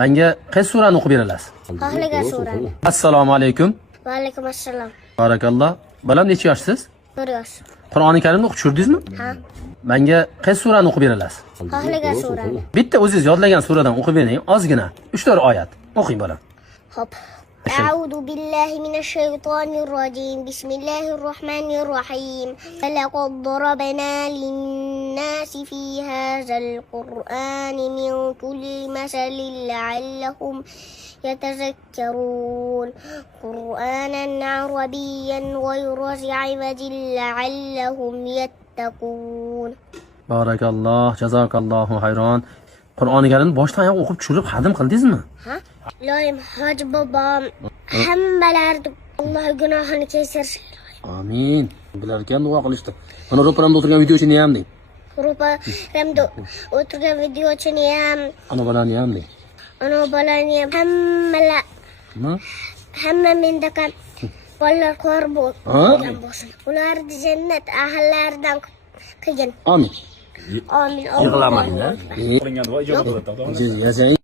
Menga qaysi surani o'qib berasiz? Xohlagan surani. Assalomu alaykum. Va alaykum assalom. Barakalloh. Balam necha yoshsiz? 1 yosh. Qur'oni Karimni o'qib tushirdingizmi? Ha. Menga qaysi surani o'qib berasiz? Xohlagan surani. Bitta o'zingiz yodlagan suradan o'qib bering, ozgina. 3-4 oyat. O'qing bolam. Hop. أعوذ بالله من الشيطان الرجيم بسم الله الرحمن الرحيم ولقد ضربنا للناس في هذا القرآن من كل مثل لعلهم يتذكرون قرآنا عربيا غير عوج لعلهم يتقون. Barakalloh, jazakallohu hayron. Qur'oni Karimni boshdan oyoq o'qib tushirib xadim qildingizmi? Ha? Ilohim hoji bobom hammalarni Alloh gunohini kechirsin. Amin. Bilarkan duo qilishdi. Mana ro'paramda o'tirgan videochini ham deng. Ro'paramda o'tirgan videochini ham, Ana bolani ham deng. ana bolani ham hamma mendaqa bolalar ko'r bo'lgan bo'lsin. Ularni jannat ahllaridan qilgin. Amin. Amin. Yig'lamaydi. Yashang.